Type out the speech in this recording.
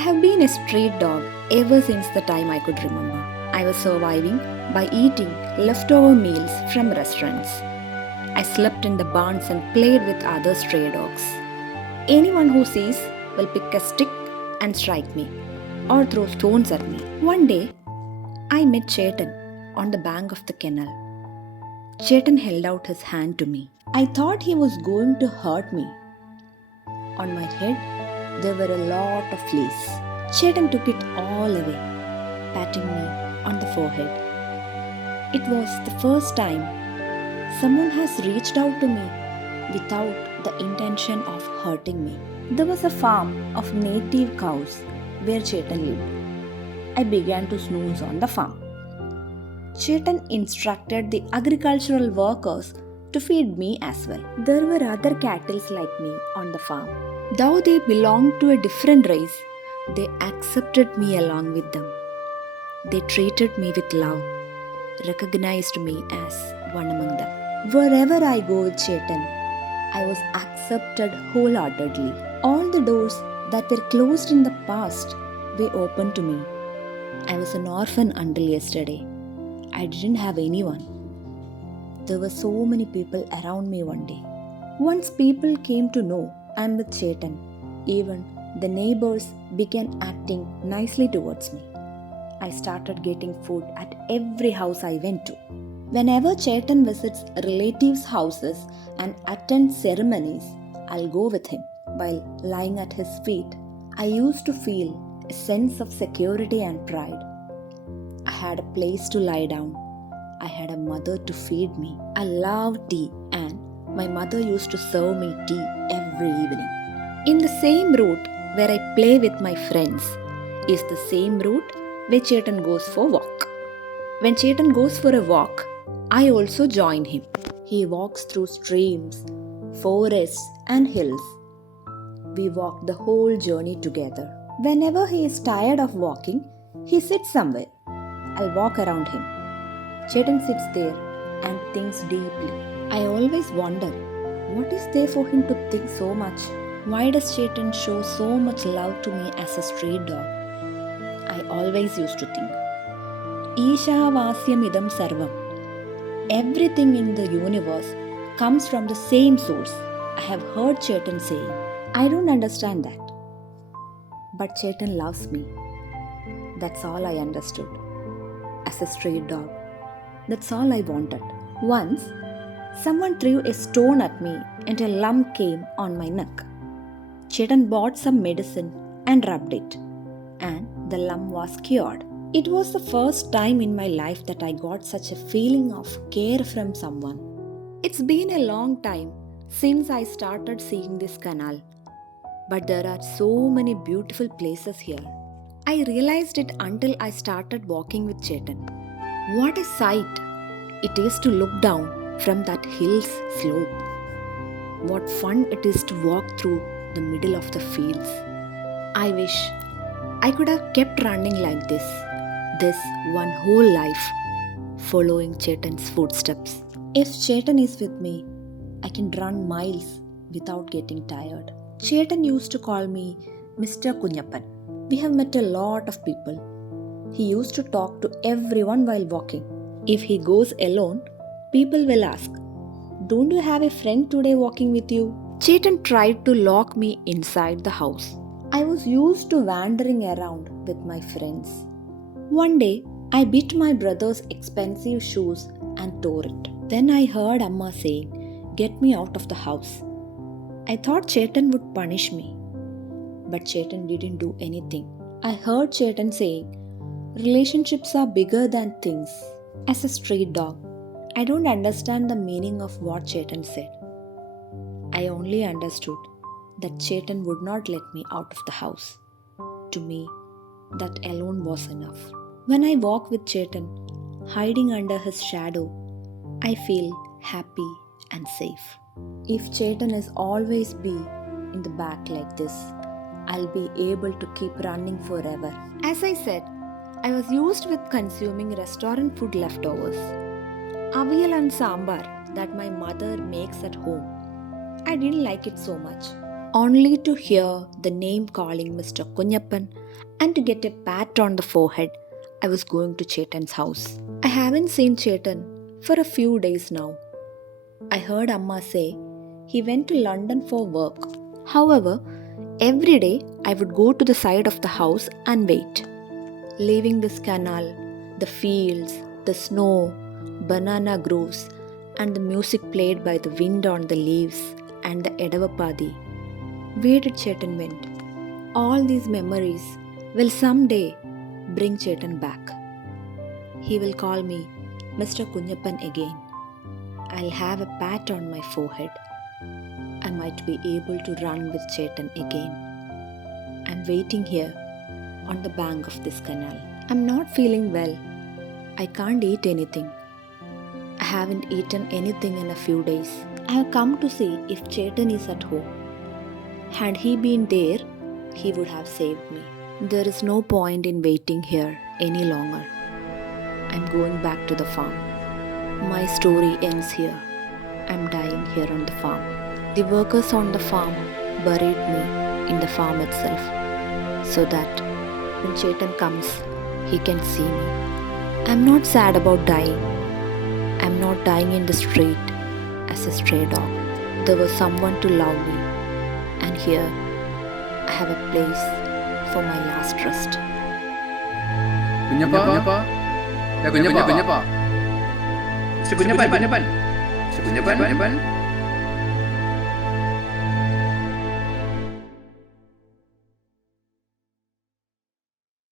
I have been a street dog ever since the time I could remember. I was surviving by eating leftover meals from restaurants. I slept in the barns and played with other stray dogs. Anyone who sees will pick a stick and strike me or throw stones at me. One day, I met Chetan on the bank of the canal. Chetan held out his hand to me. I thought he was going to hurt me. On my head, there were a lot of fleas. Chetan took it all away, patting me on the forehead. It was the first time someone has reached out to me without the intention of hurting me. There was a farm of native cows where Chetan lived. I began to snooze on the farm. Chetan instructed the agricultural workers to feed me as well. There were other cattle like me on the farm. Though they belonged to a different race, they accepted me along with them. They treated me with love, recognized me as one among them. Wherever I go with Chetan, I was accepted wholeheartedly. All the doors that were closed in the past were open to me. I was an orphan until yesterday. I didn't have anyone. There were so many people around me one day. Once people came to know I'm with Chetan, even the neighbors began acting nicely towards me. I started getting food at every house I went to. Whenever Chetan visits relatives' houses and attends ceremonies, I'll go with him. While lying at his feet, I used to feel a sense of security and pride. I had a place to lie down. I had a mother to feed me. I loved tea, and my mother used to serve me tea every evening. In the same route where I play with my friends is the same route where Chetan goes for a walk. When Chetan goes for a walk, I also join him. He walks through streams, forests, and hills. We walk the whole journey together. Whenever he is tired of walking, he sits somewhere. I'll walk around him. Chetan sits there and thinks deeply. I always wonder, what is there for him to think so much? Why does Chetan show so much love to me as a street dog? I always used to think, Isha Idam Sarvam. Everything in the universe comes from the same source. I have heard Chetan saying, I don't understand that. But Chetan loves me. That's all I understood. As a street dog, that's all I wanted. Once, someone threw a stone at me and a lump came on my neck. Chetan bought some medicine and rubbed it, and the lump was cured. It was the first time in my life that I got such a feeling of care from someone. It's been a long time since I started seeing this canal, but there are so many beautiful places here. I realized it until I started walking with Chetan. What a sight it is to look down from that hill's slope. What fun it is to walk through the middle of the fields. I wish I could have kept running like this one whole life, following Chetan's footsteps. If Chetan is with me, I can run miles without getting tired. Chetan used to call me Mr. Kunjappan. We have met a lot of people. He used to talk to everyone while walking. If he goes alone, people will ask, don't you have a friend today walking with you? Chetan tried to lock me inside the house. I was used to wandering around with my friends. One day, I bit my brother's expensive shoes and tore it. Then I heard Amma saying, get me out of the house. I thought Chetan would punish me. But Chetan didn't do anything. I heard Chetan saying, relationships are bigger than things. As a street dog, I don't understand the meaning of what Chetan said. I only understood that Chetan would not let me out of the house. To me, that alone was enough. When I walk with Chetan, hiding under his shadow, I feel happy and safe. If Chetan is always be in the back like this, I'll be able to keep running forever. As I said, I was used with consuming restaurant food leftovers. Aviyal and sambar that my mother makes at home. I didn't like it so much. Only to hear the name calling Mr. Kunjappan and to get a pat on the forehead, I was going to Chetan's house. I haven't seen Chetan for a few days now. I heard Amma say he went to London for work. However, every day I would go to the side of the house and wait. Leaving this canal, the fields, the snow, banana groves, and the music played by the wind on the leaves and the Edavapadi. Where did Chetan went? All these memories will someday bring Chetan back. He will call me Mr. Kunjappan again. I'll have a pat on my forehead. I might be able to run with Chetan again. I'm waiting here on the bank of this canal. I'm not feeling well. I can't eat anything. I haven't eaten anything in a few days. I have come to see if Chetan is at home. Had he been there, he would have saved me. There is no point in waiting here any longer. I'm going back to the farm. My story ends here. I'm dying here on the farm. The workers on the farm buried me in the farm itself, so that when Chetan comes, he can see me. I'm not sad about dying. I'm not dying in the street as a stray dog. There was someone to love me, and here I have a place for my last rest. Kunjappa? Ya Kunjappa? Kunjappa? Si Kunjappan? Si Kunjappan?